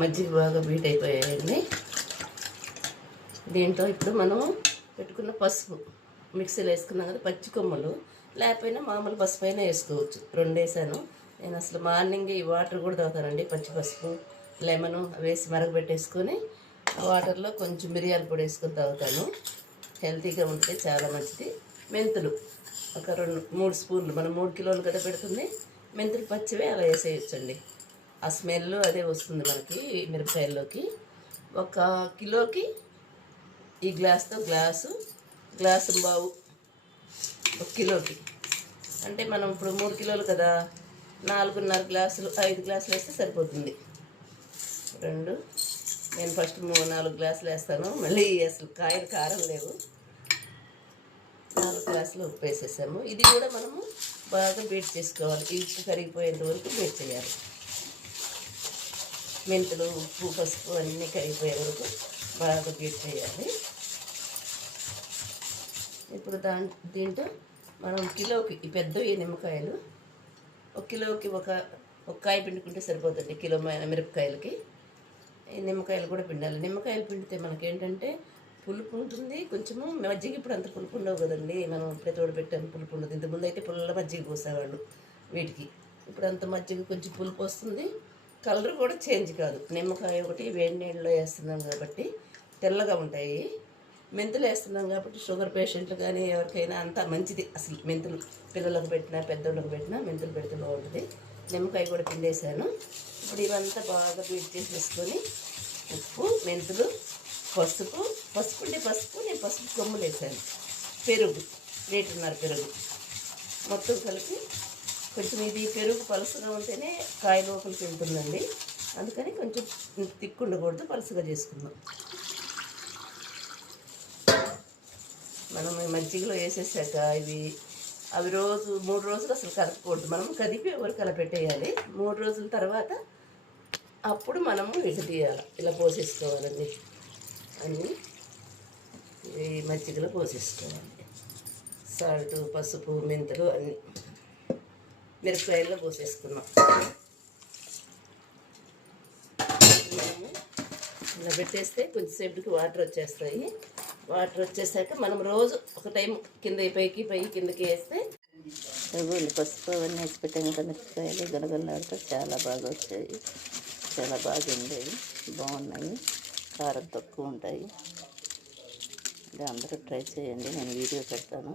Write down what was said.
మజ్జిగ బాగా బీట్ అయిపోయాయండి. దీంట్లో ఇప్పుడు మనం పెట్టుకున్న పసుపు మిక్సీలో వేసుకున్నాం కదా, పచ్చి కొమ్మలు లేకపోయినా మామూలు పసుపు అయినా వేసుకోవచ్చు. 2 వేసాను. నేను అసలు మార్నింగ్ ఈ వాటర్ కూడా తాగుతానండి. పచ్చి పసుపు లెమను వేసి మరగబెట్టేసుకొని ఆ వాటర్లో కొంచెం మిరియాల పొడి వేసుకొని తాగుతాను. హెల్తీగా ఉంటే చాలా మంచిది. మెంతులు ఒక 3 స్పూన్లు, మనం 3 కిలోలు కదా పెడుతుంది. మెంతులు పచ్చివే అలా వేసేయచ్చండి. ఆ స్మెల్ అదే వస్తుంది మనకి మిరపకాయల్లోకి. 1 కిలోకి ఈ గ్లాస్తో గ్లాసు బావు 1 కిలోకి. అంటే మనం ఇప్పుడు 3 కిలోలు కదా, 4.5 గ్లాసులు 5 గ్లాసులు వేస్తే సరిపోతుంది. నేను ఫస్ట్ 4 గ్లాసులు వేస్తాను. మళ్ళీ అసలు కాయలు కారం లేవు. 4 గ్లాసులు ఉప్పు వేసేసాము. ఇది కూడా మనము బాగా బీట్ చేసుకోవాలి. ఈ ఉప్పు కరిగిపోయేంత వరకు బీట్ చేయాలి. మెంతులు, ఉప్పు, పసుపు అన్నీ కరిగిపోయే వరకు బాగా బీట్ చేయాలి. ఇప్పుడు దీంట్లో మనం కిలోకి ఈ పెద్దవి నిమ్మకాయలు 1 కిలోకి ఒక కాయ పిండుకుంటే సరిపోతుంది. కిలో మిరపకాయలకి ఈ నిమ్మకాయలు కూడా పిండాలి. నిమ్మకాయలు పిండితే మనకేంటంటే పులుపు ఉంటుంది. కొంచెము మజ్జిగ ఇప్పుడు అంత పులుపు ఉండవు కదండి. మనం ఇప్పుడే తోడబెట్టాము, పులుపు ఉండదు. ఇంతకుముందు అయితే పుల్ల మజ్జిగ పోసేవాళ్ళు వీటికి. ఇప్పుడు అంత మజ్జిగ కొంచెం పులుపు వస్తుంది. కలర్ కూడా చేంజ్ కాదు. నిమ్మకాయ ఒకటి వేడి నీళ్ళలో వేస్తున్నాం కాబట్టి తెల్లగా ఉంటాయి. మెంతులు వేస్తున్నాం కాబట్టి షుగర్ పేషెంట్లు కానీ ఎవరికైనా అంతా మంచిది. అసలు మెంతులు పిల్లలకు పెట్టినా పెద్దోళ్ళకి పెట్టినా మెంతులు పెడితే బాగుంటుంది. నిమ్మకాయ కూడా పిండేశాను. ఇప్పుడు ఇవంతా బాగా బీట్ చేసేసుకొని ఉప్పు, మెంతులు, పసుపు ఉంటే పసుపు, నేను పసుపు కొమ్ములు వేసాను. పెరుగు 1.5 లీటర్ పెరుగు మొత్తం కలిపి. కొంచెం ఇది పెరుగు పలుసుగా ఉంటేనే కాయ లోపలికి వెళ్తుందండి. అందుకని కొంచెం తిక్కు ఉండకూడదు, పలుసుగా చేసుకుందాం. మనం మజ్జిగలో వేసేసాక అవి 3 రోజులు అసలు కలపకూడదు. మనం కదిపి ఎవరికి అలా పెట్టేయాలి. 3 రోజుల తర్వాత అప్పుడు మనము ఇటు తీయాలి. ఇలా పోసేసుకోవాలండి. అన్నీ ఈ మజ్జిగలో పోసేసుకోవాలి. సాల్ట్, పసుపు, మెంతులు అన్నీ మిరపకాయల్లో పోసేసుకున్నాం. మనము ఇలా పెట్టేస్తే కొంచెంసేపటికి వాటర్ వచ్చేస్తాయి. వాటర్ వచ్చేసాక మనం రోజు ఒక టైం పైకి కిందకి వేస్తే పసుపు అవన్నీ వేసి పెట్టాను కదా. మిరపకాయలు గలగలలాడుతూ చాలా బాగా వచ్చాయి. చాలా బాగా ఉండేవి, బాగున్నాయి. కారం తక్కువ ఉంటాయి. ఇది అందరూ ట్రై చేయండి. నేను వీడియో పెడతాను.